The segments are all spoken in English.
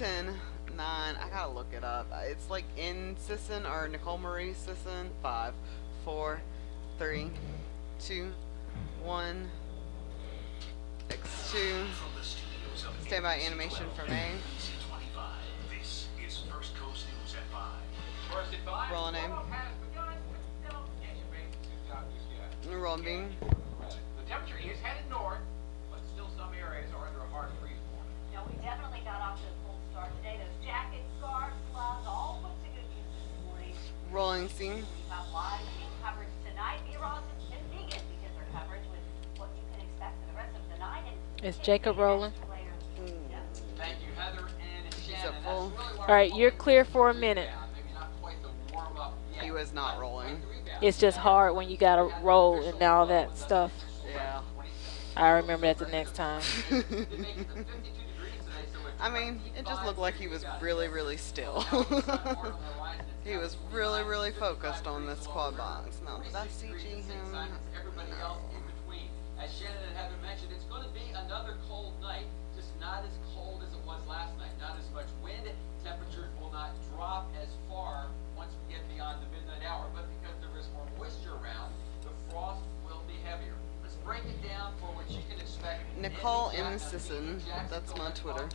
10, 9. I gotta look it up. It's like in Sisson or Nicole Marie Sisson. 5, 4, 3, 2, 1. X2. Standby animation from A. Rolling aim. Rolling beam. The temperature is headed north, but still some areas are under a hard freeze warning. No, we definitely got off to a cold start today. Those jackets, scarves, gloves, all put to good use this morning. Rolling scene. We have live team coverage tonight. Meteorologist and vegan because their coverage with what you can expect for the rest of the night. And Is Jacob rolling? Thank you, Heather and Shannon. Full. All right, you're clear for a minute. Maybe not quite the warm up yet. He was not rolling. It's just hard when you gotta roll and all that stuff. Yeah. I remember that the next time. I mean, it just looked like he was really, really still. He was really, really focused on this quad box. Now, did I CG him? Everybody else in between. As Shannon and Heather mentioned, it's going to be another cold night, just not as cold as it was last night. Not as much wind. Temperatures will not drop as far once we get beyond the midnight hour. But because there is more moisture around, the frost will be heavier. Let's break it down for what you can expect. Nicole M. Sisson. That's my Twitter.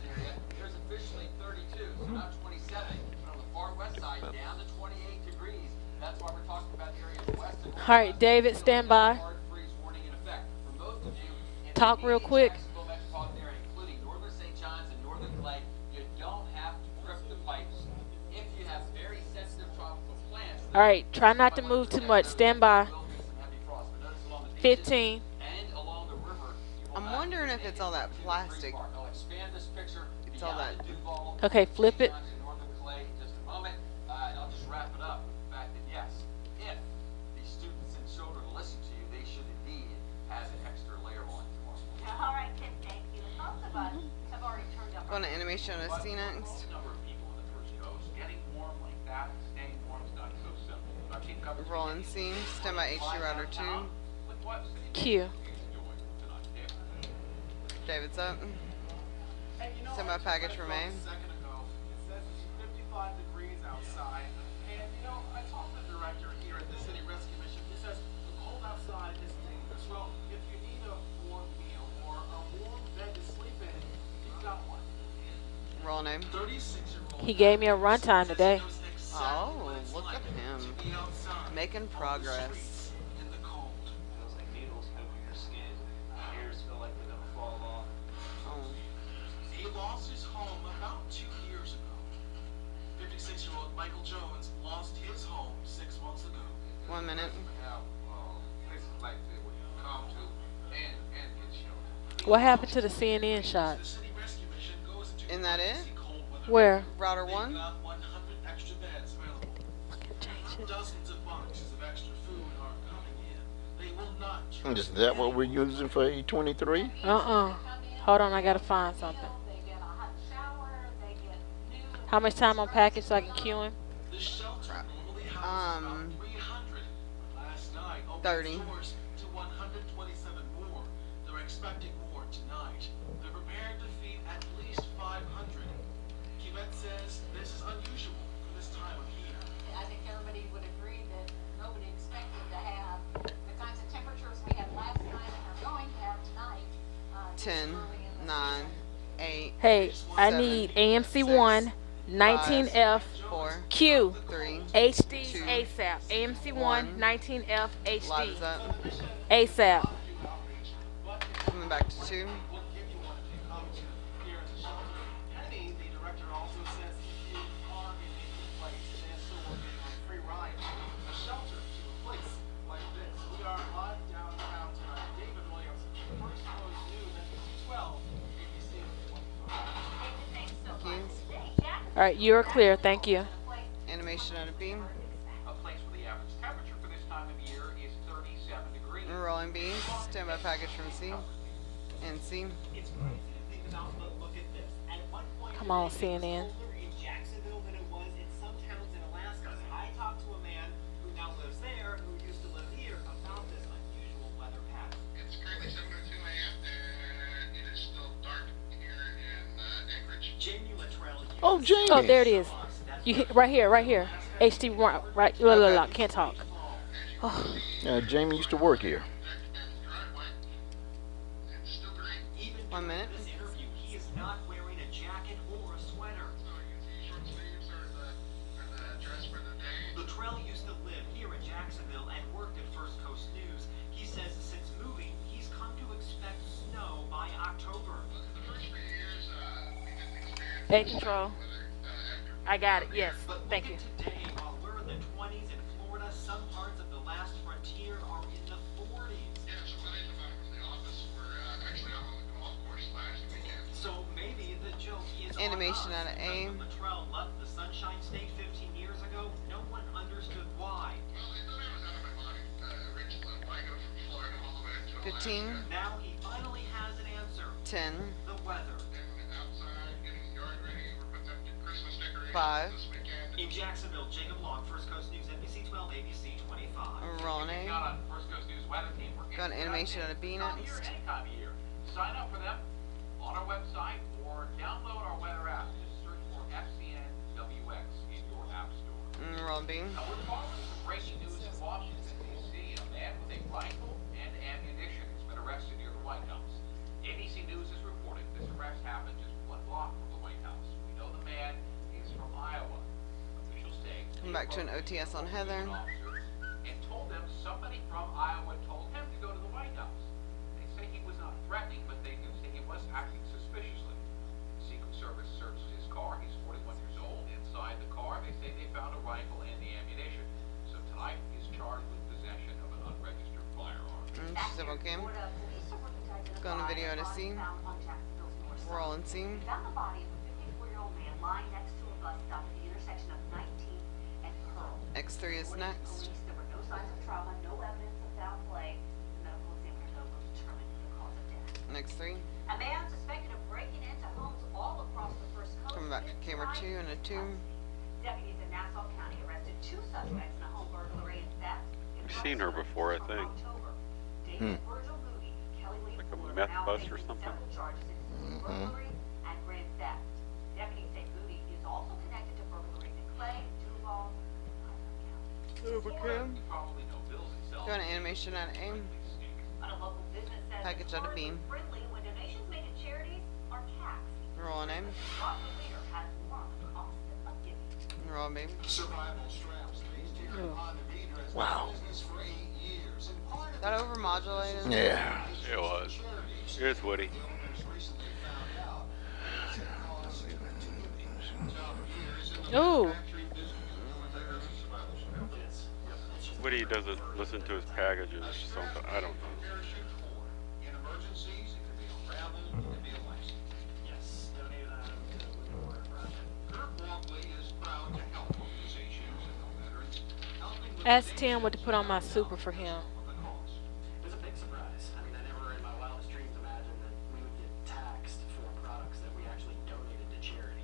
There's officially 32, so not 27. But on the far west side, down to 28 degrees. That's why we're talking about areas west and All right, David, stand by. hard freeze warning in effect. For most of you, in the Talk real quick. Jacksonville metropolitan area, including northern St. John's and northern Clay, you don't have to trip the pipes. If you have very sensitive tropical plants, All right, try not to move too much. Stand by. there will be some heavy frost. But notice along the beaches 15. and along the river, you will I'm not wondering if make it's it all that to the plastic. free park. I'll expand this picture It's all beyond that- the Duval, Okay, flip it. St. John's and northern Clay in just a moment, and I'll just wrap it up with the fact that yes, if these students and children listen to you, they should indeed have an extra layer on tomorrow. All right, Tim, thank you. And most of us have already turned up Going to animation on a C next. Number of people in the first coast getting warm like that, staying warm is not so simple. Our team covers Rolling scene. Standby HD router 2. with what city Q. enjoy tonight. David's up. Hey, you know, Send I my just package read for a me. second ago. It says it's 55 degrees outside. And, you know, I talked to the director here at the City Rescue Mission. He says the cold outside is dangerous. Well, if you need a warm meal or a warm bed to sleep in, you've got one. Roll name. 36-year-old. He gave me a runtime today. Oh, look at him. Making progress. In the cold. Feels like needles poking your skin. Hairs feel like they're gonna fall off. Oh. He lost his home about 2 years ago. 56-year-old Michael Jones lost his home 6 months ago. 1 minute. Have places like this where you can come to and get shelter. What happened to the CNN shot? The City Rescue Mission goes into Isn't that it? cold weather. Where? Router They've 1. got 100 extra beds available. Change it. Dozens of boxes of extra food are coming in. They will not Is that what we're using for E23? Hold on, I gotta find something. They get a hot shower. They get new. How much time on package so I can queue him? The shelter normally houses about 300. Last night, opened 30. doors to 127 more. They're expecting more tonight. They're prepared to feed at least 500. Kibet says this is unusual for this time of year. I think everybody would agree that nobody expected to have the kinds of temperatures we had last night and are going to have tonight. This 10, early in the 9, 8, Hey, I 7, need AMC 1, 19F, 4, Q, 3. HD, Two. ASAP. AMC 1, 19F, Live HD, is up. ASAP. Coming back to 2. We'll give you one if you come to here at the shelter. Penny, the director, also says if you are in a good place, they're still working on a free ride to a shelter to a place like this. We are live downtown tonight. David Williams, First Coast News at 12 ABC 25. Keys. All right, you're clear. Thank you. Animation on a beam. A place where the average temperature for this time of year is 37 degrees. Rolling beam. Standby package from C. And C. It's crazy to think about, but look at this. At one point, Come on, today, it was CNN. colder in Jacksonville than it was in some towns in Alaska. I talked to a man who now lives there, who used to live here, about this unusual weather pattern. It's currently 7:02 a.m. and it is still dark here in Anchorage. Jamie Luttrell, Oh, Jamie. Oh, there it is. You hit right here, right here. HD right. La, la, la, can't talk. Oh, Jamie used to work here. Even 1 during minute. this interview, he is not wearing a jacket or a sweater. Luttrell used to live here in Jacksonville and worked at First Coast News. He says since moving, he's come to expect snow by October. air control. I got it. Yes. But look Thank you. at today, while we're in the 20s in Florida, some parts of the last frontier are in the 40s. So maybe the joke is Animation on us, out of because aim. when Luttrell left the Sunshine State 15 years ago, no one understood why. 15. Now he finally has an answer. 10. The weather. 5. In Jacksonville, Jacob Long, First Coast News, NBC 12, ABC 25. Ronnie. Count on First Coast News weather team. We're Got an animation out of B Not here, next. any time of year. Sign up for them on our website or download our weather app. Just search for FCNWX in your app store. Ron B. Now we're following some breaking news in Washington, D.C. A man with a rifle and ammunition has been arrested near the White House. ABC News is reporting this arrest happened just 1 block from the White House. We know the man is from Iowa. Officials say Come back to an OTS on Heather. and told them somebody from Iowa told him to go to the White House. They say he was not threatening, but they do say he was acting suspiciously. The Secret Service searched his car. He's 41 years old. Inside the car, they say they found a rifle and the ammunition. So tonight, he's charged with possession of an unregistered firearm. She's up on cam. Go on the video to see. We're all in scene. Found the body of a 54-year-old man lying next to a bus stop at the intersection of 19th and Pearl. X3 is next. Police, there were no signs of trauma, no evidence of foul play. The medical examiner, though, will determine the cause of death. X3. A man suspected of breaking into homes all across the First Coast. Coming back to camera 2 and a 2. Deputies in Nassau County arrested 2 suspects in a home burglary and theft. I've seen her before, I think. David Virgil Moody, Kelly Lee Like a Fuller, meth now bust or facing something? several charges, including burglary and grand theft. Deputies say Moody is also connected to burglaries in Clay, Duval, and Putnam County. Cam. You probably know Bill's himself. Got an animation out of aim. A local business says Package out of tourism beam. friendly when donations made to charities are taxed. Roll on aim. Local leader has more on the cost of giving. Roll on baby. Survival straps based here in Ponte Vedra has Wow. been in business for 8 years. And part of That overmodulated? Yeah. It was. Here's Woody. the owners recently found out it's a cause to giving. Top years in the Ooh. manufacturing business. Woody doesn't listen to his packages or something. I don't know. Parachute cord. In emergencies, it can be unraveled, it can be a lifesaver. Yes, donate an item to the Water Project. Kurt Walkley is proud to help organizations and help veterans, helping with Ask Tim what to put on my super for him. the cost. It was a big surprise. I mean, I never in my wildest dreams imagined that we would get taxed for products that we actually donated to charity.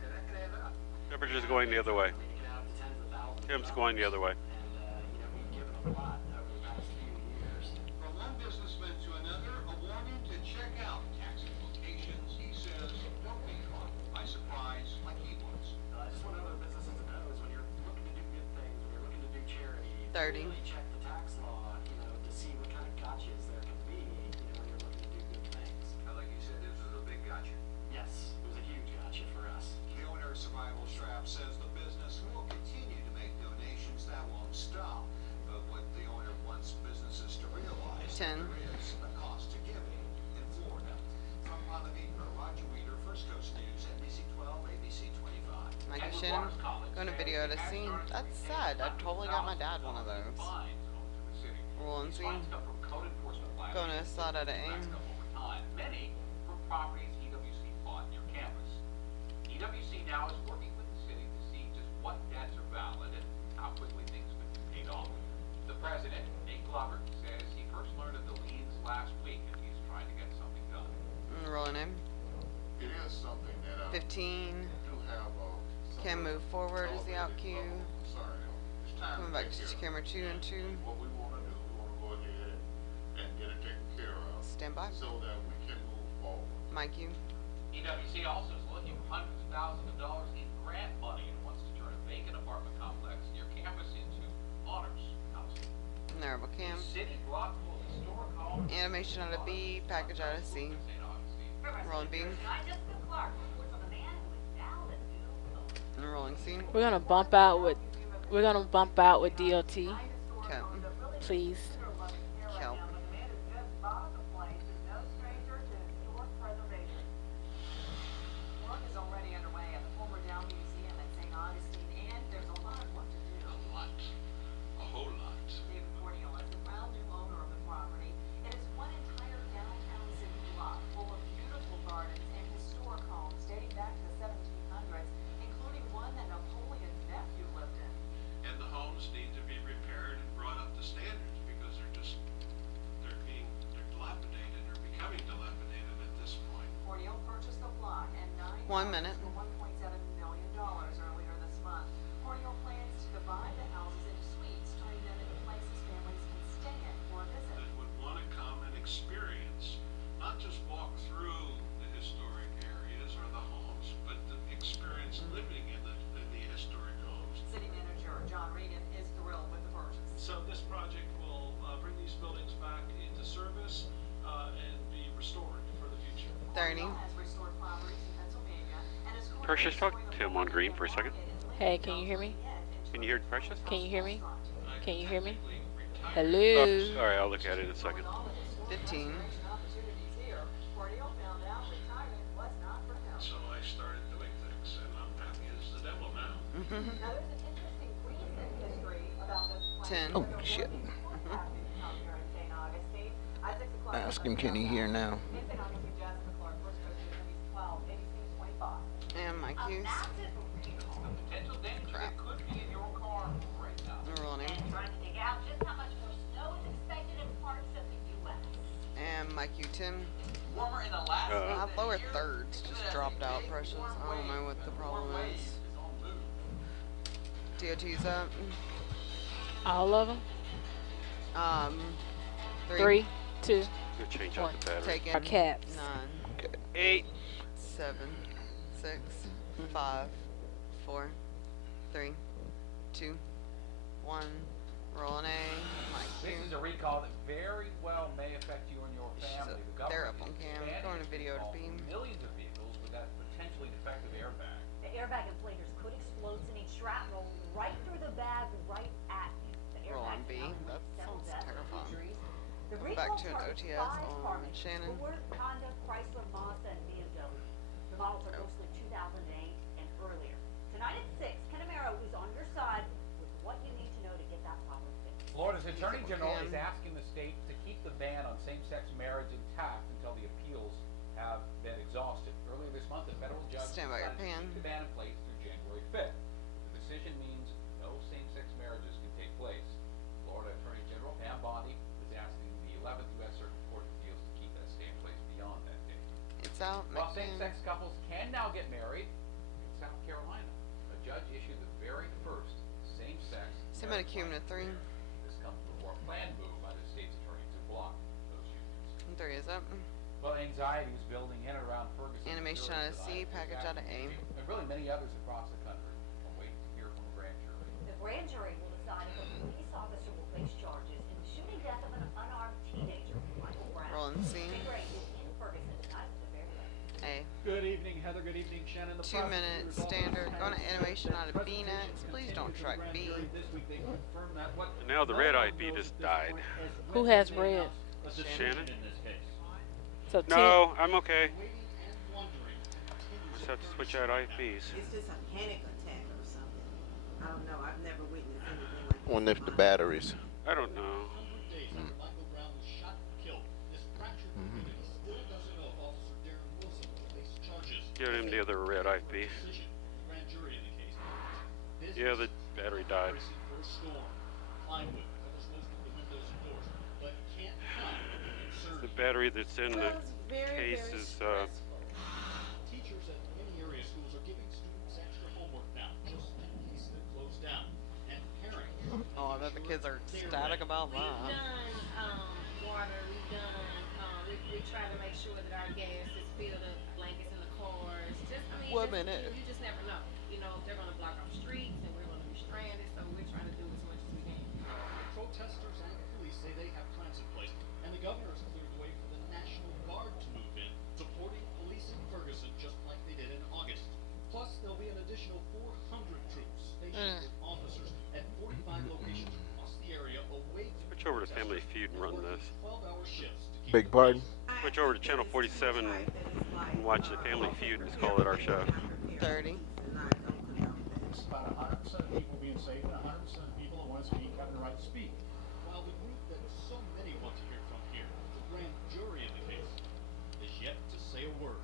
And that can add up. Temperature's going the other way. I mean, it could add up to tens of thousands. Tim's going the other way. And, you know, we've given a lot over the past few years. From one businessman to another, a warning to check out tax implications. He says, don't be caught by surprise like he was. I just want other businesses to know is when you're looking to do good things, when you're looking to do charity, 30. really check the tax law, you know, to see what kind of gotchas there can be, you know, when you're looking to do good things. Like you said, this was a big gotcha. Yes, it was a huge gotcha for us. The owner of Survival Straps says the business will continue to make donations. That won't stop. But what the owner wants businesses to realize, 10. there is a cost to giving in Florida. From Ponte Vedra, Roger Weeder, First Coast News, NBC 12, ABC 25. Michael Shannon. Going to video to see. That's sad. I totally got my dad one of those. Roll on scene. Going to side out of aim. Many from properties EWC bought near campus. EWC now is working with the city to see just what debts are valid and how quickly things could be paid off. The president, Nate Glover, says he first learned of the liens last week and he's trying to get something done. Roll on aim. It is something that 15. do have Can move forward is the out cue. concern. It's time Coming to back take to care camera of 2 and 2. what we want to do. We want to go ahead and get it taken care of Stand by. so that we can move forward. Mike, you. EWC also is looking for hundreds of thousands of Variable cam. City block full of historic homes. Animation out of B. Package out of C. Rolling B. Jessica Clark reports on the man who is now the new And rolling C. We're gonna bump out with. We're gonna bump out with DOT, Okay. please. Kelp. Work is already underway at the former Dow Museum at St. Augustine, and there's a lot of work to do. A lot. A whole lot. David Cornell is the proud new owner of the property. It is one entire downtown city block full of beautiful gardens and historic homes dating back to the 1700s, including one that Napoleon's nephew lived in. And the homes need to be repaired and brought up to standards because they're dilapidated or becoming dilapidated at this point. Cornell purchased the block and 9 1 minute. houses for $1.7 million earlier this month. Cornell plans to divide the houses into suites, turning them into places families can stay in for a visit. That would want to come and experience, not just walk through the historic areas or the homes, but to experience living in the historic homes. City Manager John Regan is thrilled with the purchase. So this project will bring these buildings back into service and be restored for the future. 30. Cornell has restored properties in Pennsylvania and is currently Precious, talk restoring to him on green for a second. Hey, can you hear me? Can you hear Precious? Can you hear me? Can you hear me? Oh, Hello. sorry, I'll look at it in a second. 15. opportunities here. Cornell found out retirement was not for him. So I started doing things, and I'm happy as the devil now. Now there's an interesting recent history about this plan. 10. Oh, shit. Here in St. Augustine. At 6 o'clock. Ask him, can he hear now? In St. Augustine, Jessica Clark first goes to Denny's 12, ABC 25. And my cues. The potential danger Crap. that could be in your car right now. Rolling. Trying to dig out just how much more snow is expected in parts of the U.S. And my Q10. Warmer in Alaska. My than lower here. thirds Think of just it as a dropped out, big Precious. warm I don't know wave. what the The problem warm wave is. is on move. DOT's up. All of them. 3. 3, 2. We'll change out the battery. Taken. Our caps. 9. 8. 7. 6. 5. 4. 3. 2. 1. Rolling A. My This Q. is a recall that very well may affect you and your family. The They're government up on is cam. expanding Going to its video to recall for beam. millions of vehicles with that potentially defective airbag. The airbag inflators could explode, sending shrapnel right through the bag, right at you. The Roll on airbag B. found That several sounds deaths and terrifying. injuries. The Going back recall to an targets OTS 5 on car makers: Shannon. Ford, Honda, Chrysler, Mazda, and BMW. The models are Oh. mostly 2008 and earlier. Tonight at 6, Kenamaro is on your side with what you need to know to get that problem fixed. Florida's Attorney General Cam. is asking the state to keep the ban on same-sex marriage intact until the appeals have been exhausted. Earlier this month, a federal judge Stand by your decided to pan. keep the ban in place through January 5th. The decision means no same-sex marriages can take place. Florida Attorney General Pam Bondi is asking the 11th U.S. Circuit Court of Appeals to keep that stay in place beyond that date. It's out. While My Q. same-sex couples can now get married in South Carolina, a judge issued the very first same-sex Send me to marriage Q to license 3. there. This comes before a planned move by the state's attorney to block those unions. And 3 is up. Well, anxiety is building in and around Ferguson. Animation Missouri, out of as C, I was package out of asking A. you, and really many others across the country are waiting to hear from a grand jury. The grand jury will decide if a police officer will face charges in the shooting death of an unarmed teenager, Michael Brown. Rolling C. Big Ray is in Ferguson tonight with the very latest. A. Good evening, Heather. Good evening, Shannon. The 2 minutes prosecutors standard. also Going to have animation said out that of B presentation next. Please continued don't to the track grand B. jury this week. They confirmed that what And now the no red one IP knows just at this died. point is Who when has they red? announce a decision Shannon? in this case. So 10. No, I'm okay. Waiting and wondering continues Just have to to switch furnish out IPs. It's just a panic attack or something. I don't know. I've never witnessed anything like this. Wonder if the batteries. I don't know. 100 days after Michael Brown was shot and killed, this fractured community still doesn't know if Officer Darren Wilson will face charges. Give him the other red IP. Decision. The grand jury in the case. Yeah, the battery died. Bracing for a storm. Plywood covers most of the windows and doors, but can't hide the The absurdity. battery that's in the Very, case very is stressful. Teachers at many area schools are giving students extra homework now, just in case they close down. And parents. Oh, I bet the kids are ecstatic about We've that. done water, we've done, we try to make sure that our gas is filled up, blankets in the cars. Just, I mean, 1 just, minute. you just never know. You know, they're gonna block off streets and we're gonna be stranded, so we're trying to do as much as we can. Protesters and police say they have plans in place, and the governor has cleared the way for the National Guard to move in, supporting police in Ferguson just like they did in August. Plus, there'll be an additional 400 troops stationed with officers at 45 locations across the area away from Switch over to Family Feud and run this. 12-hour shifts to keep Big pardon? Switch over to channel 47 and watch the Family Feud and just call it our show. 30. It's about 100% of people being safe and 100% of people that want to speak have the right to speak. While the group that so many want to hear from here, the grand jury in the case, is yet to say a word.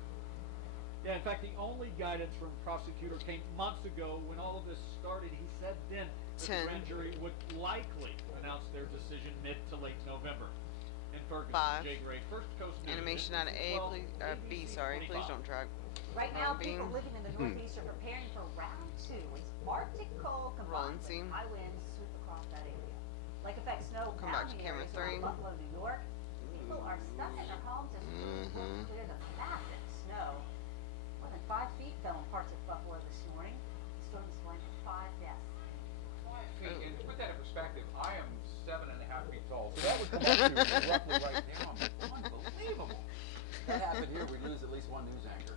Yeah, in fact, the only guidance from the prosecutor came months ago when all of this started. He said then that the 10. grand jury would likely announce their decision mid to late November. In Ferguson, 5. Jay Gray, First Coast News. Animation out of A, please, B, sorry. Please don't track. Right now, Beam. people living in the Northeast are preparing for round 2 as Arctic cold Rolling combined with scene. high winds sweep across that area. Lake effect snow Come back to mountain camera areas around 3. Buffalo, New York. People are stuck in their homes as crews work to clear the massive snow. More than 5 feet fell in parts of Buffalo this morning. The storm is going for 5 deaths. 5 feet, and to put that in perspective, I am 7.5 feet tall, so that would come up to roughly right now. Unbelievable. That happened here, we lose at least one news anchor.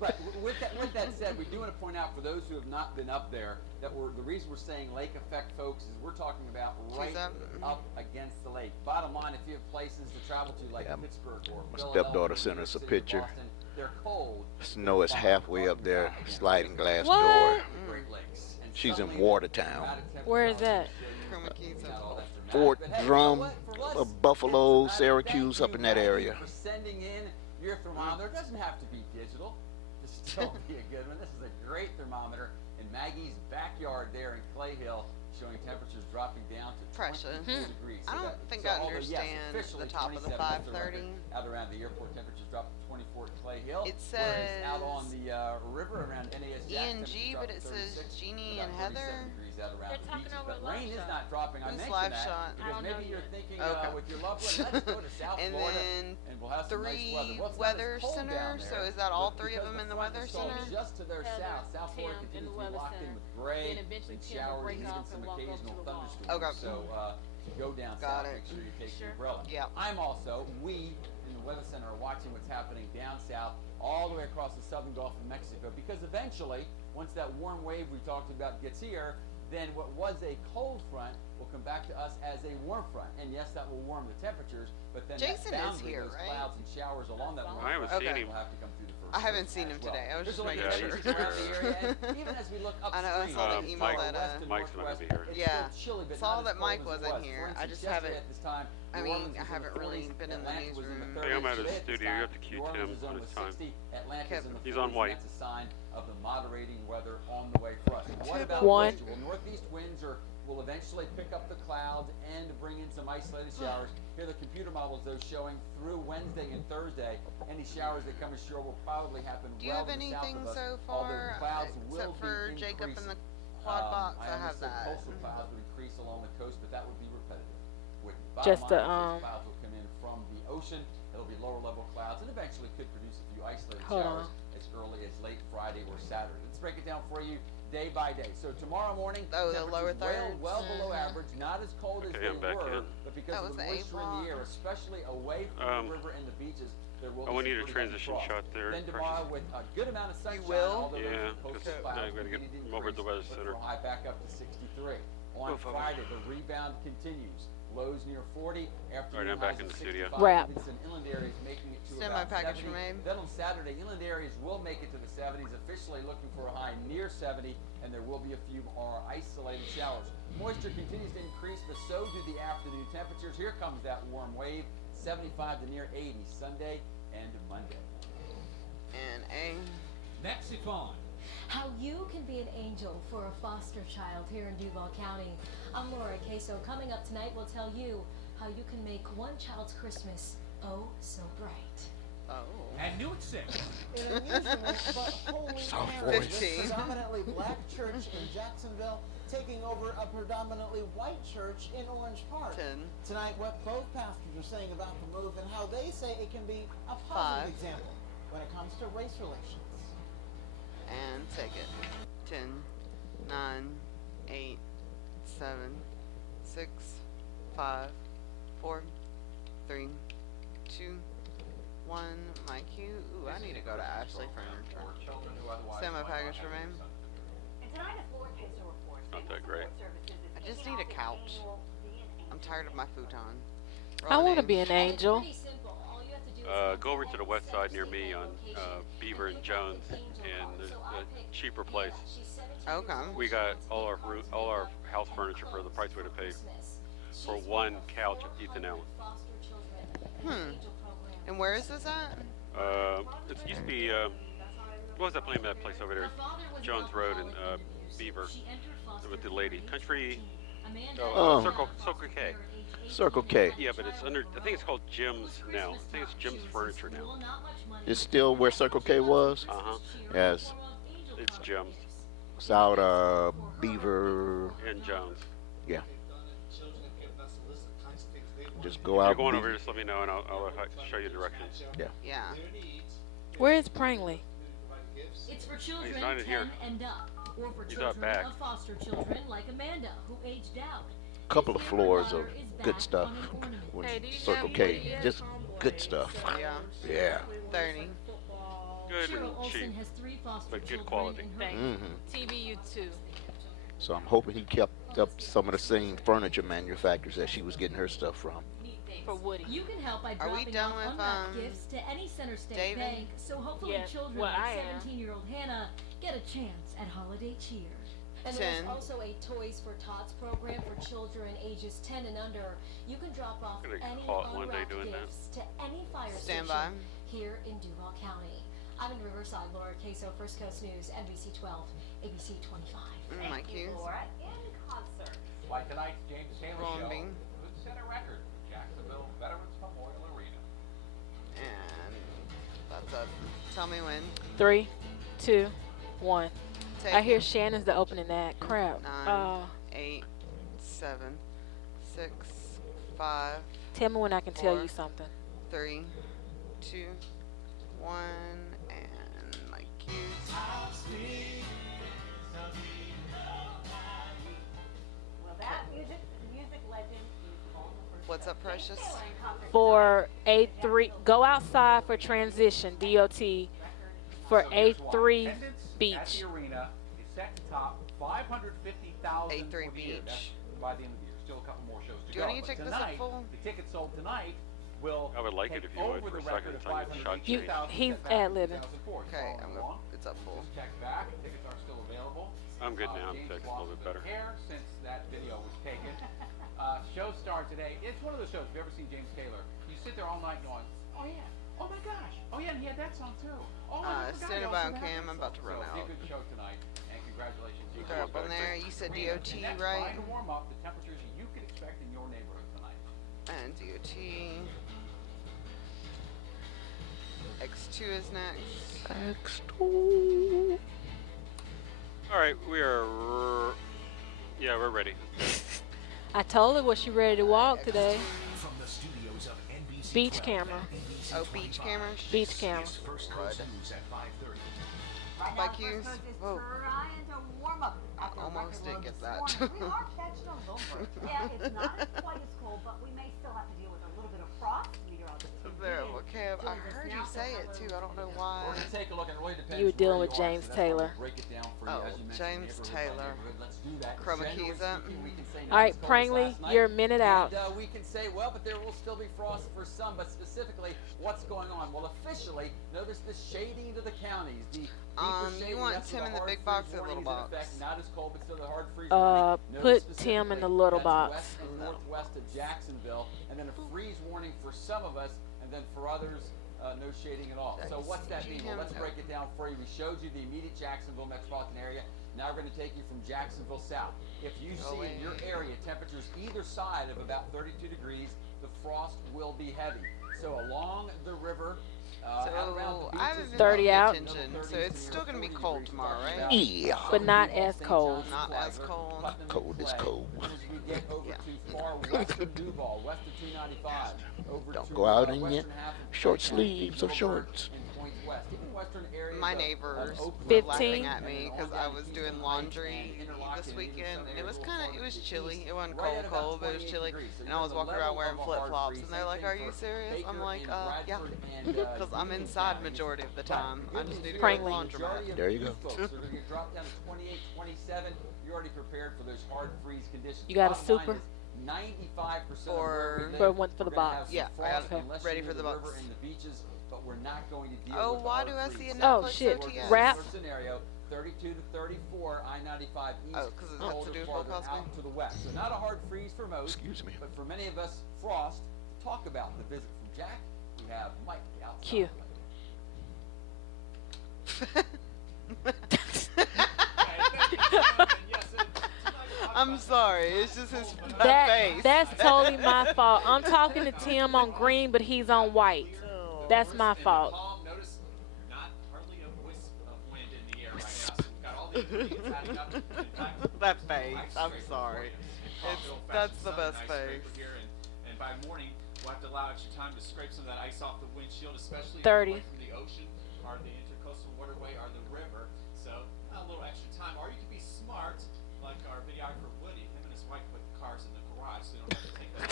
But with that said, we do want to point out for those who have not been up there that the reason we're saying lake effect, folks, is we're talking about right up against the lake. Bottom line, if you have places to travel to like Pittsburgh or My Philadelphia, stepdaughter New sent York us a City, picture. Boston, they're cold. Snow is halfway up there, sliding glass What? door. Great Lakes. And She's in suddenly Watertown. Where is that? Fort Drum, Buffalo, Thank Syracuse, you, up in that Maggie, area. For sending in your thermometer. It doesn't have to be digital to still be a good one. This is a great thermometer in Maggie's backyard there in Clay Hill, showing temperatures dropping down to Precious. 22 degrees. I don't think I understand the top of the 530. Out around the airport, temperatures dropped to 24 at Clay Hill. It whereas out says on the river around NAS ENG, but it says Jeannie and Heather. Out around They're the talking beaches, over but live rain is shot. not dropping. I Who's mentioned live that shot? I because don't maybe know you're yet. thinking Okay. with your loved one, let's go to South And Florida then and we'll have some nice 3 weather. Well, it's not as weather cold center. down So there, is that all but 3 of because them in the front weather is cold center? just to their Heather, South Florida Tim, continues in the to be weather locked in center. with gray Then eventually and Tim will showers break and even off some and walk over occasional to the wall. thunderstorms. Okay. So to go down Got south, it. make sure you take Sure. your umbrella. Yep. I'm also, we in the weather center are watching what's happening down south all the way across the southern Gulf of Mexico, because eventually, once that warm wave we talked about gets here, then what was a cold front will come back to us as a warm front. And yes, that will warm the temperatures, but then Jason that is boundary, here, those right? clouds and showers along that warm I haven't front seen Okay. him. will have to come through the first I haven't coast seen as him well. today. I was There's just a look making at sure. temperatures around the area, and even as we look I know, I upstream, saw the Mike- email that, west and Mike's not gonna northwest, be here. it's Yeah. still chilly, but Saw not as that cold Mike as it wasn't was. here. For I instance, just yesterday haven't- at this time, I New mean, Orleans I was in haven't the really 40s, been in the Atlanta was in the newsroom. 30s. Hey, I'm at his Today at this studio. You time, have to cue New Orleans Tim is on on his the time. 60, Atlanta's Kevin. in the 40s, He's on and white. that's a sign of the moderating weather on the way for us. What about One. moisture? Well, northeast winds will eventually pick up the clouds and bring in some isolated showers. Here are the computer models, though, showing through Wednesday and Thursday. Any showers that come ashore will probably happen Do you well have to the south anything of us, so although far? clouds will Except for be Jacob increasing. and the quad box. I almost have said that. coastal clouds would increase along the coast, but that would be repetitive. Just Bottom the, line is those clouds will come in from the ocean. It'll be lower level clouds and eventually could produce a few isolated Hold showers on. as early as late Friday or Saturday. Let's break it down for you day by day. So tomorrow morning, Oh, the lower temperatures thirds? well below average, not as cold as Okay, they I'm back were, in. but because That of was the the moisture in the A air, especially away from the river and the beaches, there will be Oh, we some need a pretty transition heavy shot frost. there. Then tomorrow with a good amount of sunshine, will? although Yeah, those coastal 'cause clouds now I gotta get continue to him over to the increase, weather but center. for high back up to 63. On Oof, I'm- Friday, the rebound continues. Lows near 40. Afternoon I'm back highs in of the studio. 65. Wrap. Even some inland areas making it to Send about my package 70. from Abe. Then on Saturday, inland areas will make it to the 70s, officially looking for a high near 70, and there will be a few more isolated showers. Moisture continues to increase, but so do the afternoon temperatures. Here comes that warm wave, 75 to near 80 Sunday and Monday. And A. Mexifon. How you can be an angel for a foster child here in Duval County. I'm Laura Queso. Coming up tonight, we'll tell you how you can make one child's Christmas oh so bright. Oh. And new at 6. In a unusual but holy Soft marriage, voice. this predominantly black church in Jacksonville taking over a predominantly white church in Orange Park. 10. Tonight, what both pastors are saying about the move and how they say it can be a 5. positive example when it comes to race relations. And take it. 10, 9, 8, 7, 6, mostly furniture. for children who otherwise Semi might package not for have me. something. And tonight, as Lord Queso reports, Not that Family great. Support Services is I just kicking need a off its couch. annual Be an I'm Angel tired of my futon. I want to Ronnie. be an And it's angel. pretty simple. All you have to do is Go over go to the west side near me on Beaver and Jones, and there's a cheaper place. Okay. We got all our house furniture for the price we would have paid for one couch at Ethan Allen. And where is this at? It used to be what was that place over there? Jones Road and Beaver with the lady. Country. Circle K. Circle K. Yeah, but it's under. I think it's called Jim's now. I think it's Jim's Furniture now. It's still where Circle K was? Yes. It's Jim's. It's out Beaver. And Jones. Yeah. Just go If out. you're going over here, just let me know, and I'll show you directions. Yeah. Yeah. Where is Prangley? It's for children He's not in 10 here. and up, or for He's not children back. of foster children like Amanda, who aged out. Couple of floors of good stuff with Hey, do you Circle have K. money yet? Just good stuff. Yeah. Yeah. 30. Good Cheryl and Olsen cheap, has 3 foster but good children quality. in her Thank hmm you. TVU 2. So I'm hoping he kept up some of the same furniture manufacturers that she was getting her stuff from. For Woody. You can help by Are we dropping done off with, unwrapped gifts to any Center State David? Bank, so hopefully Yeah, children well, I like am. 17-year-old Hannah get a chance at holiday cheer. And 10. there's also a Toys for Tots program for children ages 10 and under. You can drop off Gonna get any caught one day unwrapped doing that. gifts to any fire Stand station by. here in Duval County. I'm in Riverside, Laura Queso, First Coast News, NBC 12, ABC 25. My Thank you, cues. Laura. In concert. Like tonight's James Taylor Rolling show bean. could set a record for Jacksonville Veterans Memorial Arena. And that's up. Tell me when. 3, 2, 1. Take I hear Shannon's the opening act. Crap. 9, 8, 7, 6, 5, Tell me when I can tell 4, you something. 3, 2, 1, and my cues. Well, that music legend is on the first. What's up, Precious? Taylor in concert For A3, go outside for transition, DOT, for So here's why. A3 Attendance at Beach. the arena is set to top 550,000 A3 for the year. Beach. That's by the end of the year. Still a couple more shows to Do go. I need to But take this up tonight, full? the tickets sold tonight will I would like it take if you would over for the a record second of so I can shot 582,000 he's set back in ad-libbing. 2004. Okay, Following along, it's up full. just check back. Tickets are still available. I'm good now. I'm James fixed a lost little bit bit of better. hair since that video was taken. Show started today. It's one of those shows. If you've ever seen James Taylor, you sit there all night going, oh yeah, oh my gosh, oh yeah, and he had that song too. Oh, I forgot he standing also by had on that cam, I'm song." about to run So it'll be out. a good show tonight, and congratulations. You They're up on there. You said DOT, And that's right? trying to warm up the temperatures you could expect in your neighborhood tonight. And DOT. X2 is next. X2. All right, we are. Yeah, we're ready. I told her was she ready to walk today. From the studios of NBC Beach 12 camera. and NBC Oh, beach 25, cameras? Beach camera. is First Coast News at 5:30. Right By now, cues. First Coast is Whoa. trying to warm up after a Almost record did low get this that. morning. We are catching a little bit. Yeah, it's not quite as cold, but we may still have to deal with a little bit of frost. Meteorologist There, okay, I heard you say it too. I don't know why. We're going to take a look, and it really depends You were dealing where with you are, James so that's why Taylor. we'll break it down for you, Oh, as you mentioned, James neighborhood by Taylor. neighborhood. Let's do that. Chroma Generally keys up. speaking, we can say not All right, as cold as Prangley, last night, you're a minute out. And we can say, well, but there will still be frost for some, but specifically, what's going on? Well, officially, notice the shading to the counties. The deeper You shading, want that's Tim where in the hard big box freeze or the little warning is in box? effect. Not as cold, but still the hard freeze Uh, warning. put Notice Tim in the specifically, little that's box. west and northwest of Jacksonville, and then a freeze warning for some of us, and then for others, no shading at all. So what's that mean? Well, let's break it down for you. We showed you the immediate Jacksonville metropolitan area. Now we're going to take you from Jacksonville south. If you see in your area temperatures either side of about 32 degrees, the frost will be heavy. So along the river, out around the I haven't beaches, been 30 paying out. attention, so it's still gonna be cold tomorrow, right? Yeah. But not as cold. Not as cold. Cold is cold. As we get over Yeah. to far west of Duval, west of 295, over Don't to go out in your western half of short Clay County, sleeves or Gilbert shorts. and Point northwest, even western areas My of neighbors Oakland, were 15. laughing at and me then on because I down was Keystone doing Heights laundry and Interlochen, this and even weekend, some and it areas was a little kind of, farther it to was the chilly. east, It wasn't right cold, at cold, about but it was 28 chilly, degrees. So and you're I at was the walking around level wearing of a flip hard flops, freeze. and they're Same like, thing "Are for you serious?" I'm Baker like, and "Yeah," Bradford and because I'm Union inside counties. majority of the But time. the I good just news need to here go to is the the laundromat. majority of There you you go. folks are going to get dropped down to 28, 27. You're already prepared for those hard freeze conditions. You got a Bottom line super? is 95% of where For- we live, For one for the we're gonna box. have some Yeah, I got frost it. unless Ready you're for near the the river box. and the beaches, but we're not going to deal Oh, with the why hard do I freeze. see a Oh, Netflix shit. OTS? Rap. Similar scenario, 32 to 34, I-95 east, Oh, 'cause it has to colder do with farther Bill Cosby? out to the west. So not a hard freeze for most, Excuse me. but for many of us, frost. To talk about the visit from Jack, we have Mike outside. Q. I'm sorry. It's just his that face. That's totally my fault. I'm talking to Tim on green, but he's on white. That's my fault. Notice not hardly a wisp of wind in the air right now. So we've got all the ingredients adding up. In fact, That face. I'm sorry. That's the best face. Here, and by morning, we'll have to allow extra time to scrape some of that ice off the windshield, especially 30. away from the ocean or the intercoastal waterway or the river. So a little extra time. Or you could be smart, like our videographer Woody. Him and his wife put cars in the garage, so they don't have to take that.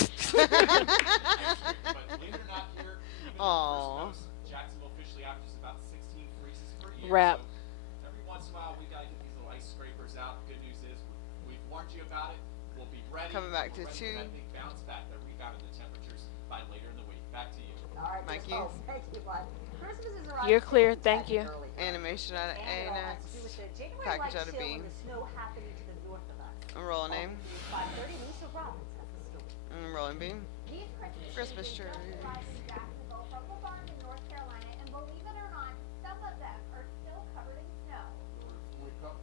But believe it or not, here, even on the first coast, Jacksonville officially averages about 16 freezes per year. Rap. So every once in a while, we gotta get these little ice scrapers out. Good news is we've warned you about it. We'll be ready. Coming back to We're ready two. for that big bounce back, that rebound in the temperatures by later in the week. Back to you. All right, Thank Nicole, you. Thank you, bud. Christmas is arriving. You're clear. Thank you. early. Animation out of And it all has ANX. to do with the January Package light out of chill B. and the snow happening to the north of us. Roll name. 5:30, Lisa Robbins has the story. Rolling beam. These Christmas trees tree. just arrived in Jacksonville from the farm in North Carolina, and believe it or not, some of them are still covered in snow. We cut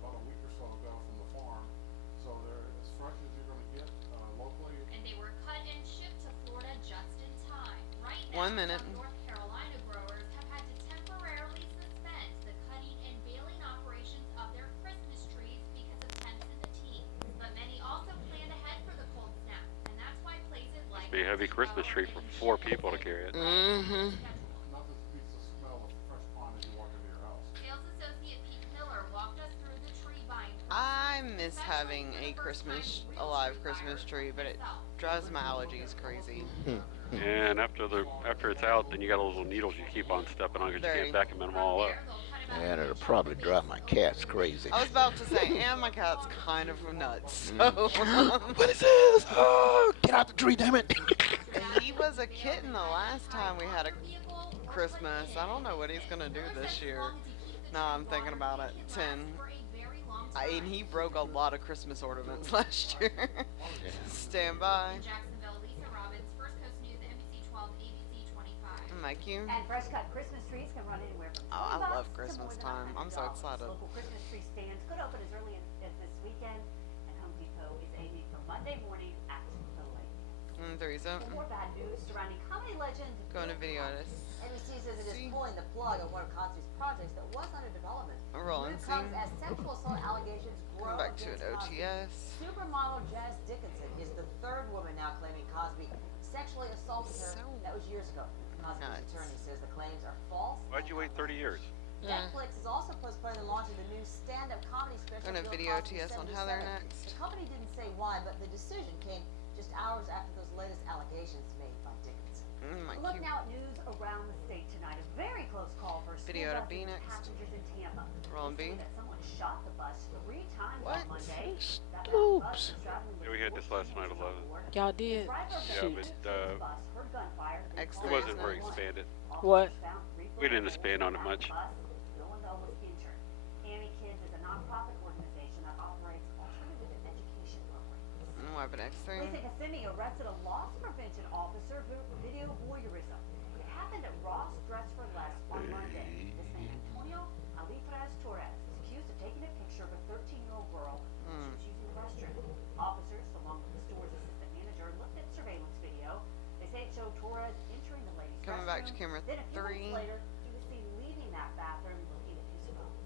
about a week or so ago from the farm, so they're as fresh as you're going to get locally. And they were cut and shipped to Florida just in time. Right now, 1 minute. some North Carolina growers have had to temporarily suspend the cutting and baling operations of their Christmas trees because of temps in the teens. But many also planned ahead for the cold snap, and that's why places like Be a heavy Christmas tree for 4 people to carry it. Mm-hmm. Nothing beats the smell of fresh pine as you walk into your house. Sales associate Pete Miller walked us through the tree buying I miss having a live Christmas tree, but it drives my allergies crazy. And after it's out, then you got all those little needles you keep on stepping on because you Very. can't vacuum them all up. And it'll probably drive my cats crazy. I was about to say, and my cat's kind of nuts. So, What is this? Oh, get out the tree, damn it. he was a kitten the last time we had a Christmas. I don't know what he's gonna do this year. No, I'm thinking about it. 10. And he broke a lot of Christmas ornaments last year. Stand by. Jacksonville, Lisa Robbins, First Coast News, NBC 12, ABC 25. Mike, you. And fresh cut Christmas trees can run anywhere from Oh, I $20 love to Christmas more than time. I'm so $100. excited. Local Christmas tree stands could open as early as this weekend, and Home Depot is aiming for Monday morning at the latest. Three's up. More bad news surrounding comedy legend Going to video this. NBC says it is pulling the plug on one of Cosby's projects that was under development. Rolling Here comes scene. as sexual assault allegations grow Come back to an against Cosby. OTS. Supermodel Jazz Dickinson is the third woman now claiming Cosby sexually assaulted her. That was years ago. Cosby's nuts. attorney says the claims are false. Why'd you wait 30 years? Netflix is also postponing the launch of the new stand-up comedy special. Going to Bill video Cosby OTS on Heather 77. next. The company didn't say why, but the decision came just hours after those latest allegations made by Dickinson. Mike, Look you. now at news around the state tonight. A very close call for school Video to buses B and next. passengers in Tampa. Rolling They say B. that someone shot the bus 3 times What? on Monday. That Oops. bus was traveling with Yeah, we had this 14 last night, kids 11. on board. Y'all did. The driver of the Yeah, Shoot. but bus heard gunfire and X3 called it wasn't very 911. expanded. What? Officers found 3 We didn't bullet expand on it holes much. in the bus. No one though was injured. Annie Kids is a nonprofit organization that operates alternative education programs. Weapon X3. Police in Kissimmee arrested a loss prevention officer for video voyeurism. It happened at Ross Dress for Less on Monday. This man, Antonio Alifrez Torres, is accused of taking a picture of a 13-year-old girl when she was using the restroom. Officers, along with the store's assistant manager, looked at surveillance video. They say it showed Torres entering the ladies' Coming restroom. back to camera Then a few 3. minutes later, he was seen leaving that bathroom looking at his phone.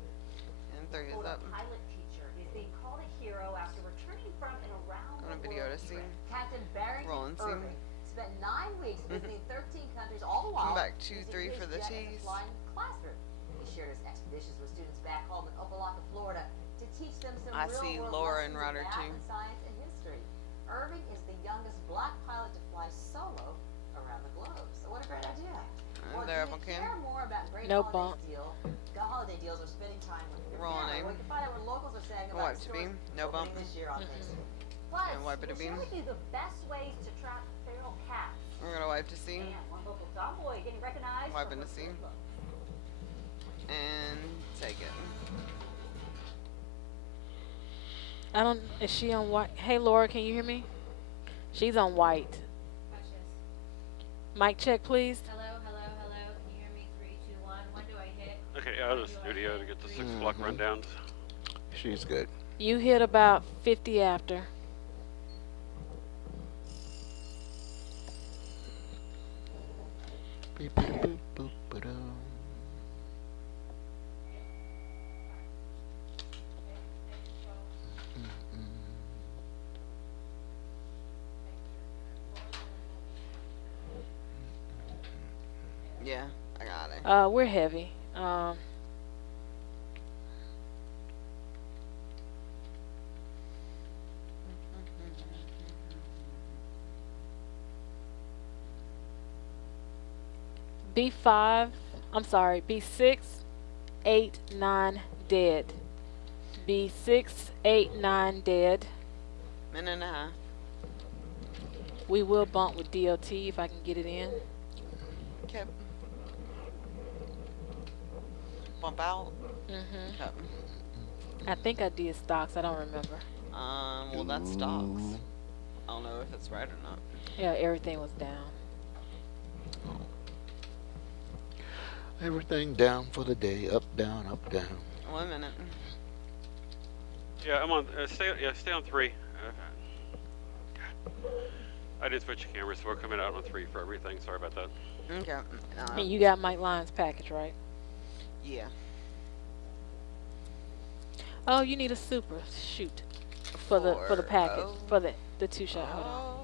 And 3 is Florida up. pilot teacher is being called a hero after returning from an around Going to the video world to see. trip. Captain Barrington Rolling scene. Irving spent 9 weeks visiting 13 countries, all the while Come back 2-3 using for his the jet as a tees. flying classroom. He shared his expeditions with students back home in Opelika, Florida, to teach them some I see real-world Laura lessons and in Ryder math too. and science and history. Irving is the youngest black pilot to fly solo around the globe. So what a great idea. Well, do there, you okay. care more about great No holiday deals or spending time with your Roll family? name. Well, you can find out what locals are saying Wipe about to stores beam. No bump. opening this year on Thanksgiving. Plus, And wipe it to we'll beam. share with you the best ways to trap feral cats. We're gonna wipe to see. And one local tomboy getting recognized Wipe for in her to see. good looks. And take it. I don't. Is she on white? Hey, Laura, can you hear me? She's on white. Watch this. Mic check, please. Hello, hello, hello. Can you hear me? 3, 2, 1. When do I hit? Okay, out of the studio to get the 6 o'clock rundowns. She's good. You hit about 50 after. Beep, beep, boop, boop, ba-dum. Yeah, I got it. We're heavy. B5. I'm sorry. B6, 8, 9 dead. B6, 8, 9 dead. Minute and a half. We will bump with DOT if I can get it in. Okay. Bump out. Mhm. Okay. I think I did stocks. I don't remember. Well, that's stocks. I don't know if it's right or not. Yeah, everything was down. Everything down for the day. Up, down, up, down. 1 minute. Yeah, I'm on. Stay on 3. I did switch cameras, so we're coming out on 3 for everything. Sorry about that. Okay. And you got Mike Lyons' package, right? Yeah. Oh, you need a super. Shoot. For the package. For the 2-shot. Hold on.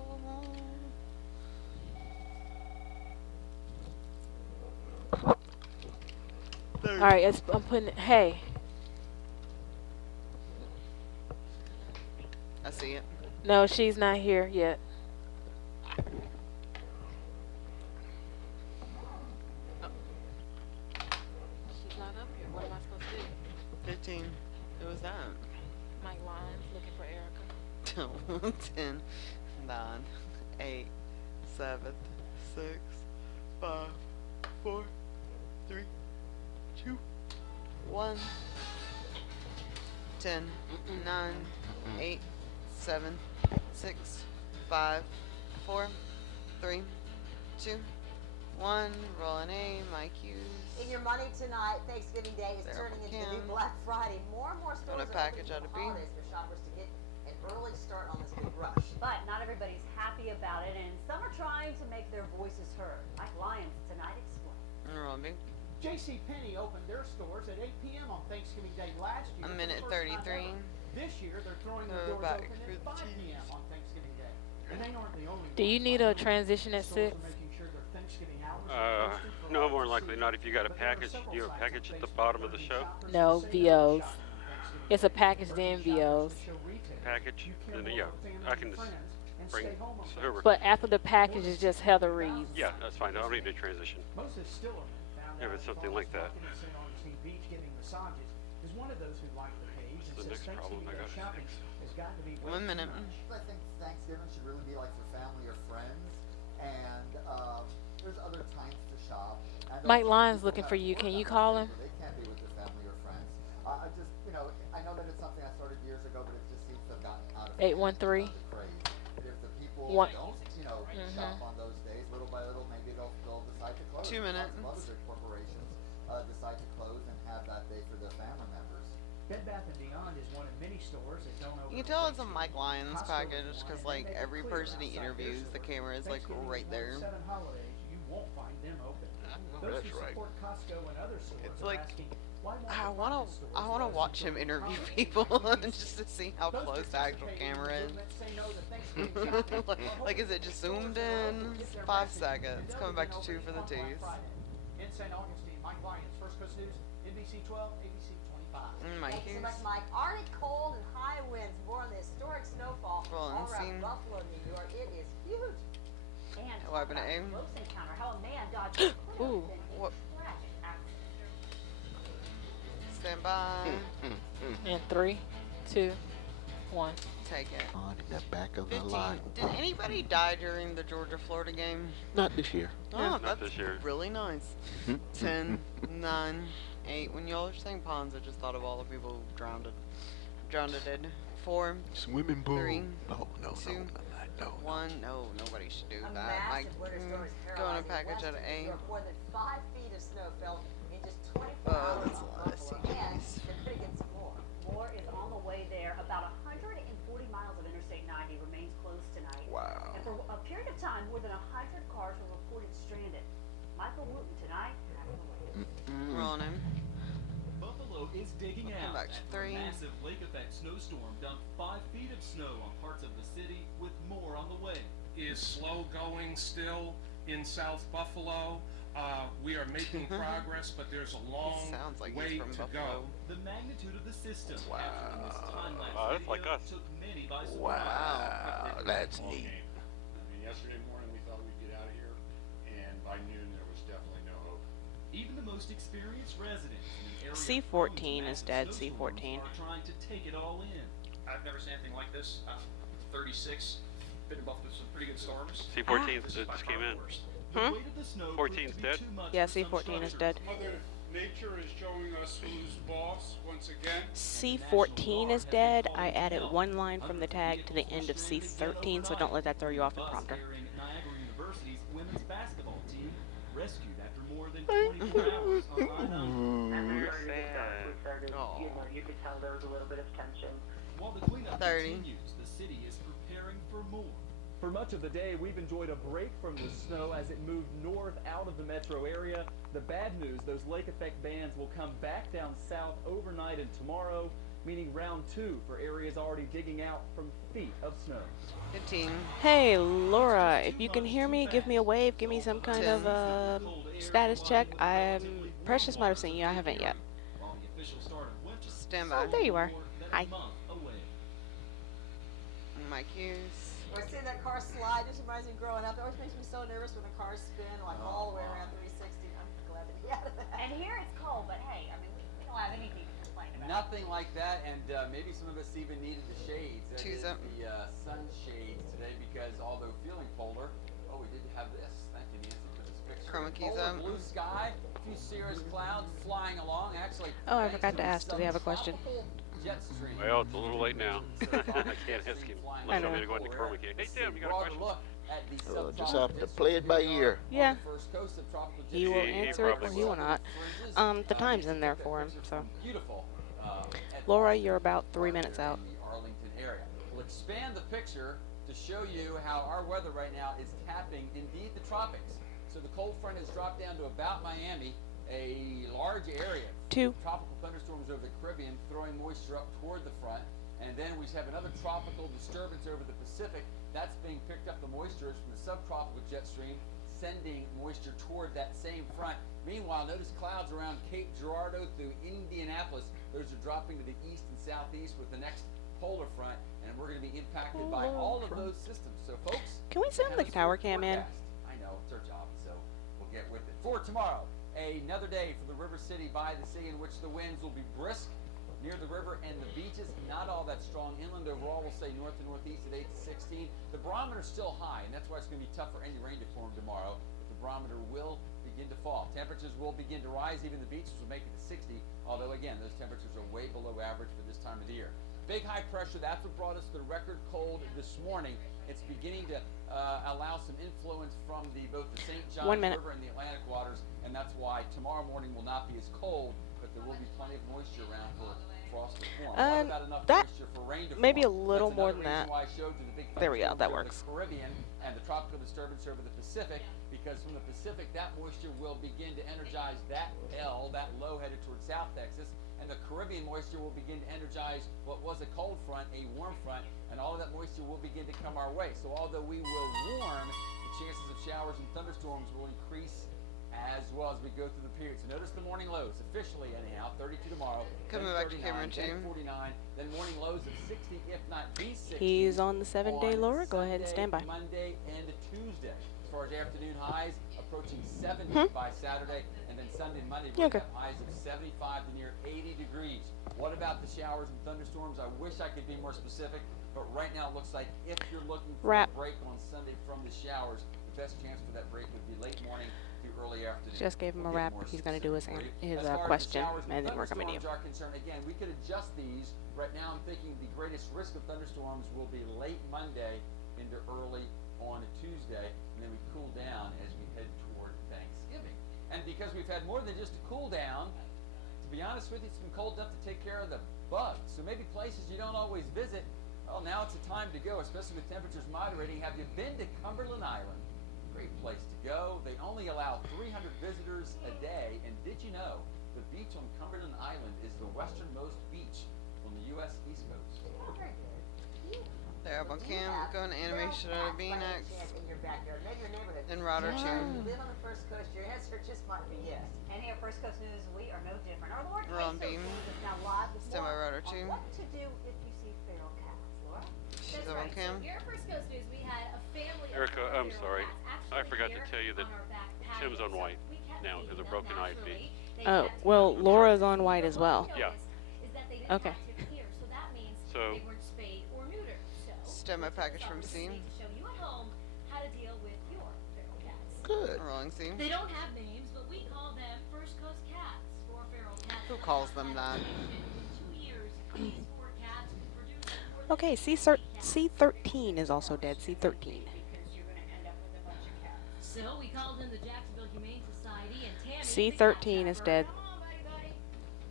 All right, I'm putting it. Hey. I see it. No, she's not here yet. She's not up here. What am I supposed to do? 15. Who was that? Mike Lyons looking for Erica. 10, 9, 8, 7, 6, 5, 4, 3, 2, 1. 10, 9, 8, 7, 6, 5, 4, 3, 2, 1. Rolling A, my cues. In your money tonight, Thanksgiving Day is There turning we into the new can. Black Friday. More and more stores Got a are package opening out of for B. holidays for shoppers to get an early start on this big rush. But not everybody's happy about it, and some are trying to make their voices heard. Mike Lyons tonight explains. Rolling B. J.C. Penney opened their stores at 8 p.m. on Thanksgiving Day last year. A for the minute first time 33. ever. This year, they're throwing their Go doors back open for at the 5 p.m. on Thanksgiving Day. And they aren't the only Do you need a transition at 6? No, more than likely not. If you got a package, you have a package at the bottom of the show. No, VOs. It's a package, then VOs. Package, then yeah, I can just bring over. But after the package is just Heather Reeves. Yeah, that's fine. I don't need a transition. If it's something like that. Is one of those who like the page and The says next problem Thanksgiving I Day got is shopping has got to be 1 minute. I think Thanksgiving should really be like for family or friends, and there's other times to shop. Mike Lyons looking for you. Can you call him? They can't be with their family or friends. I just, I know that it's something I started years ago, but it just seems to have gotten out of 813. the craze. If the people One. don't, shop on those days, little by little, maybe they'll decide to close. 2 minutes. Lots of other big corporations decide to close and have that day for their family members. Bed Bath & Beyond is one of many stores that don't open. You can tell it's a Mike Lyons package because, like, every person he interviews, the camera is, like, right there. 7 holidays, you won't find them open. know Those that's who right. support Costco and other stores It's are like asking, I wanna watch him interview people just to see how close the actual camera is. like, is it just zoomed in? 5 seconds. Coming back to 2 for the T's. In St. Augustine, Mike Lyons, First Coast News, NBC 12, ABC 25. Mike Thank you so Hughes. much, Mike. Arctic cold and high winds. More on the historic snowfall Well, all around unseen. Buffalo, New York. It is huge. And What happened to talk about aim? close encounter. How a man dodged a cliff Ooh. in a What? tragic accident. Stand by. In 3, 2, 1. Take it. On in the back of the 15. line. Did anybody die during the Georgia-Florida game? Not this year. Oh, Not that's this year. really nice. 10, 9, 8. When y'all were saying ponds, I just thought of all the people who drowned. 4, Swimming pool. 3, No, 2, 1. No, nobody should do A that. Like, massive winter storm is going a paralyzing package out of western New A. York. More than 5 feet of snow fell in just 24 Oh, hours that's a on lot of Buffalo. And CDs. they're going to get some more. More is on the way there. About 140 miles of Interstate 90 remains closed tonight. Wow. And for a period of time, more than 100 cars were reported stranded. Michael Wooten tonight has the latest. Rolling him. Buffalo is digging Come out back to after a 3. massive lake effect snowstorm dumped 5 feet of snow on parts of the city, with more on the way. Is slow going still in South Buffalo. We are making progress, but there's a long sounds like he's way from to Buffalo. go. The magnitude of the system captured in this time-lapse Wow, that's video like us. took many by surprise. Wow, that's neat. I mean, yesterday morning we thought we'd get out of here, and by noon there was definitely no hope. Even the most experienced residents in an area C14 prone to is massive dead, snowstorms C14. are trying to take it all in. I've never seen anything like this. I'm 36. Been involved with some pretty good storms. C14 This is by just far came the in. worst. The Hmm? weight of the snow 14's proved to be dead? too much Yeah, for some C14 is structures. dead. Mother Nature is showing us who's boss once again. C14 is dead. I added 1 line from the tag to the end of C13, so don't let that throw you off the prompter. Carrying Niagara University's women's basketball team rescued after more than 24 hours on I-9. Oh. You could tell there was a little bit of tension. While the cleanup 30. continues, the city is preparing for more. For much of the day, we've enjoyed a break from the snow as it moved north out of the metro area. The bad news, those lake effect bands will come back down south overnight and tomorrow, meaning round 2 for areas already digging out from feet of snow. 15. Hey, Laura, if you can hear me, give me a wave. Give me some kind of status check. Precious might have seen you. I haven't yet. While the official start of winter Stand Oh, by. there you are. more than Hi. a month away. Mike Hughes. When I see that car slide, just reminds me of growing up. It always makes me so nervous when the cars spin like all the way around 360. I'm glad to be out of that. And here it's cold, but hey, I mean, we don't have anything to complain about. Nothing like that, and maybe some of us even needed the shades. That Choose is up. the sun shades today, because although feeling colder, oh, we did have this. Thank you, Nancy, for this picture. Chroma keys Polar up. blue sky, a few cirrus clouds flying along. Actually, Oh, I thanks forgot to the ask. Do we have a question? subtropical jet stream. Well, it's a little late now. I can't ask him I unless you want know. me to go into Chroma Key. Hey, Tim, you got a Broader question? look at the Just subtropical have to jet play it by stream. ear. Yeah. On the first coast, subtropical jet He will stream. answer it or probably he will will. not. The time's in there for him, so. Beautiful. Laura, you're about 3 minutes out. In the Arlington area. We'll expand the picture to show you how our weather right now is tapping, indeed, the tropics. So the cold front has dropped down to about Miami, a large area. 2. Tropical thunderstorms over the Caribbean, throwing moisture up toward the front. And then we have another tropical disturbance over the Pacific. That's being picked up the moisture from the subtropical jet stream, sending moisture toward that same front. Meanwhile, notice clouds around Cape Girardeau through Indianapolis. Those are dropping to the east and southeast with the next polar front, and we're going to be impacted by all of those systems. So, folks, Can we send the hemisphere tower cam in? forecast. I know, it's our job, so we'll get with it. For tomorrow, another day for the River City by the sea, in which the winds will be brisk near the river and the beaches, not all that strong. Inland overall, we'll say north to northeast at 8 to 16. The barometer's still high, and that's why it's going to be tough for any rain to form tomorrow. But the barometer will begin to fall. Temperatures will begin to rise. Even the beaches will make it to 60, although, again, those temperatures are way below average for this time of the year. Big high pressure, that's what brought us the record cold this morning. It's beginning to allow some influence from both the St. Johns 1 minute. River and the Atlantic waters, and that's why tomorrow morning will not be as cold, but there will be plenty of moisture around for frost to form. What about enough that moisture for rain to maybe a form? little That's more another than reason that. why I showed you the big There we go, thunderstorms that over works. the Caribbean and the tropical disturbance over the Pacific. because from the Pacific, that moisture will begin to energize that low headed towards South Texas, and the Caribbean moisture will begin to energize what was a cold front, a warm front, and all of that moisture will begin to come our way. So although we will warm, the chances of showers and thunderstorms will increase as well as we go through the period. So notice the morning lows, officially anyhow, 32 tomorrow, Coming back to Cameron then too. 49, then morning lows of 60, if not the 60s. He's on the 7-day lower. Go ahead and stand by. Monday and Tuesday. As far as afternoon highs, approaching 70 by Saturday, and then Sunday and Monday, we have highs of 75 to near 80 degrees. What about the showers and thunderstorms? I wish I could be more specific, but right now it looks like if you're looking for a break on Sunday from the showers, the best chance for that break would be late morning to early afternoon. Just gave him a wrap. He's going to do his question, and then we're coming to you. Are concerned, again, we could adjust these. Right now, I'm thinking the greatest risk of thunderstorms will be late Monday into early on a Tuesday, and then we cool down as we head toward Thanksgiving. And because we've had more than just a cool down, to be honest with you, it's been cold enough to take care of the bugs. So maybe places you don't always visit, well, now it's a time to go, especially with temperatures moderating. Have you been to Cumberland Island? Great place to go. They only allow 300 visitors a day, and did you know the beach on Cumberland Island is the westernmost beach on the U.S. East Coast? There, on cam, going to animation of B next. In your backyard, maybe your neighborhood. And Router If 2. you live on the First Coast, your answer just might be yes. And here at First Coast News, we are no different. Our Lord We're on beam. is now live with Stand by more Router 2. on what to do if you see feral cats. Laura? She's That's on right. cam. So here at First Coast News, we had a family of Erica, I'm feral sorry. cats I actually forgot to here tell you that on our back patio. Tim's on So white we kept now feeding because of them broken eye naturally. feet. They Oh, kept well, feeding them. Laura's on white as well. Yeah. Is that they didn't Okay. have to here, so that means So- they weren't spayed or neutered. So Stand by package from C. to show you at home how to deal with your feral cats. Good. Rolling C. They don't have names, but we call them First Coast Cats for feral cats. Who calls them that? In 2 years, these 4 cats can produce more than Okay, C13 is also dead. C13. So we called in the Jacksonville Humane Society and Tammy. C13 is dead. Come on, buddy.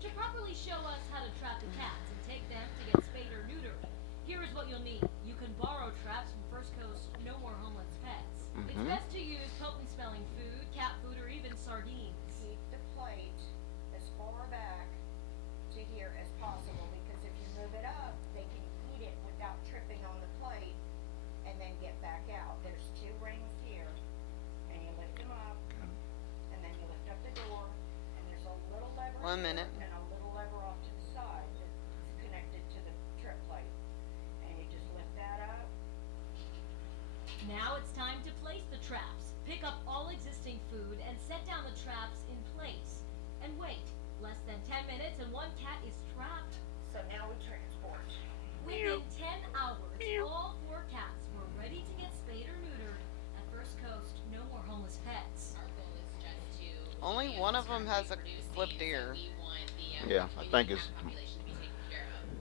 To properly show us how to trap the cats and take them to get spayed or neutered, here is what you'll need. You can borrow traps from First Coast No More Homeless Pets. It's best to use potent smelling food, cat food, or even sardines. Keep the plate as far back to here as possible, because if you move it up, they can eat it without tripping on the plate and then get back out. There's 2 rings here, and you lift them up, and then you lift up the door, and there's a little lever 1 here minute. and a little lever off to the side that's connected to the trip plate. And you just lift that up. Now it's time to place the traps. Pick up all existing food and set down the traps in place. And wait, less than 10 minutes and 1 cat is trapped. So now we transport. Within 10 hours, all 4 cats were ready to get spayed or neutered at First Coast No More Homeless Pets. Only one of them has a flipped ear. Yeah, I think it's.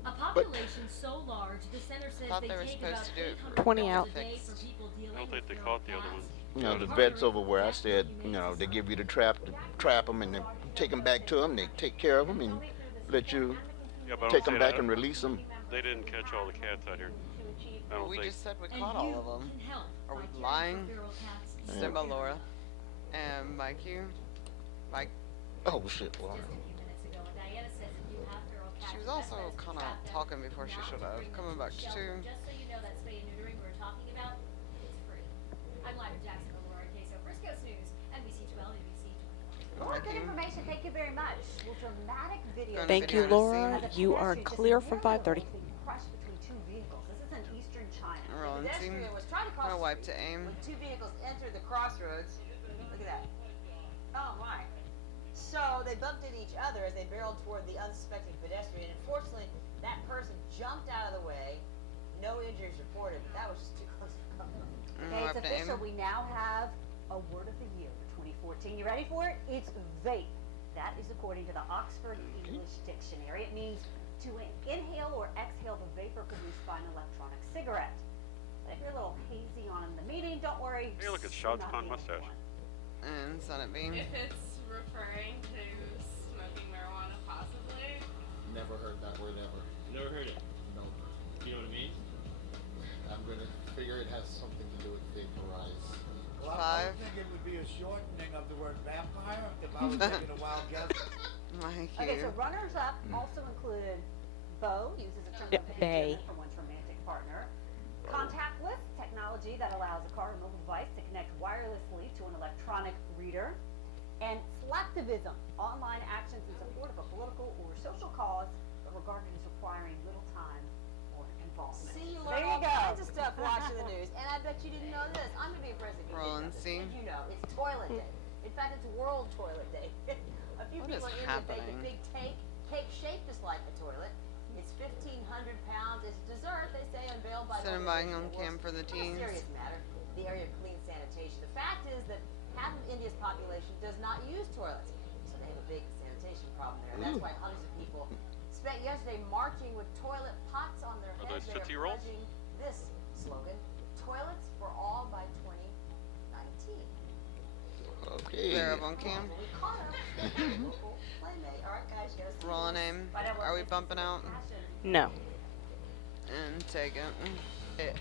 A population so large, the center says Thought they they were take supposed about to do it for 20 out. $800 a day for people I dealing don't think with they feral caught the other cats. ones. You know, the vets over where I said, you know, they give you the trap them, and then take them back to them. They take care of them and let you Yeah, but I don't take them say back that. and release them. They didn't catch all the cats out here. I don't We think. just said we And caught you all of them. can help Are by we caring for lying? feral cats. Stand by Laura. And Mike, you. Mike. Oh shit, Laura. Just a few minutes ago, and Diana says if you have feral cats, She was the best also bet is to kind trap of them. talking before she Now should to have. bring them Coming to back the to shelter. 2. Just so you know, that spay and neutering we're talking about, it's free. I'm live in Jacksonville, Laura Queso, First Coast News, NBC 12, ABC 24. Laura, good information. Thank you very much. Well, dramatic video. Going Thank you, video to Laura. As a You are pedestrian just clear from narrowly 5:30. being crushed between 2 vehicles. This is in eastern China. Rolling The team. pedestrian was trying to cross Gonna the wipe street to aim. when 2 vehicles entered the crossroads. Look at that. Oh my. So they bumped into each other as they barreled toward the unsuspecting pedestrian. Unfortunately, that person jumped out of the way. No injuries reported, but that was just too close for comfort. Okay, Wipe it's to official. aim. We now have a word of the year for 2014. You ready for it? It's vape. That is according to the Oxford English Dictionary. It means to inhale or exhale the vapor produced by an electronic cigarette. But if you're a little hazy on in the meeting, don't worry. Hey, look at you're Sean's not con the only mustache. one. And Senate Beam. If it's referring to smoking marijuana possibly. Never heard that word ever. Never heard it? No. You know what I mean? I'm gonna figure it has something to do with vaporize. Well, I 5. I would think it would be a shortening of the word vampire if I was taking a wild guess. Okay, so runners-up also included Beau, uses a term of endearment for one's romantic partner. Contactless, technology that allows a car or mobile device to connect wirelessly to an electronic reader. And slacktivism, online actions in support of a political or social cause, but regarded as requiring little time or involvement. See, you There learn you all go. kinds of stuff watching the news, and I bet you didn't know this. I'm gonna be impressed if you didn't know this. See? Did you know it's Toilet Day? In fact, it's World Toilet Day. A few What people is in India baked a happening? big cake shaped just like a toilet. It's 1,500 pounds. It's dessert, they say, unveiled by Sitting by on cam for the Not a teens. serious matter. The area of clean sanitation. The fact is that half of India's population does not use toilets, so they have a big sanitation problem there. That's why hundreds of people spent yesterday marching with toilet pots on their Are heads. those They Tootsie are Rolls? pledging this slogan: "Toilets for all by 2019." Okay. They're up on cam. We caught up. Local playmate. All right, guys, you gotta see Rolling this. aim. Find out what Are we makes bumping this out? passion. No. And take it.